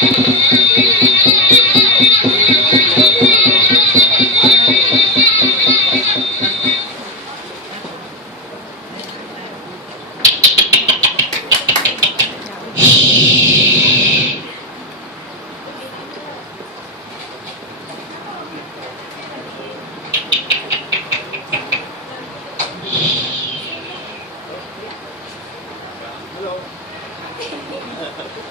ハハハハ。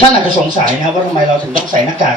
ท่านอาจจะสงสัยนะครับว่าทำไมเราถึงต้องใส่หน้ากาก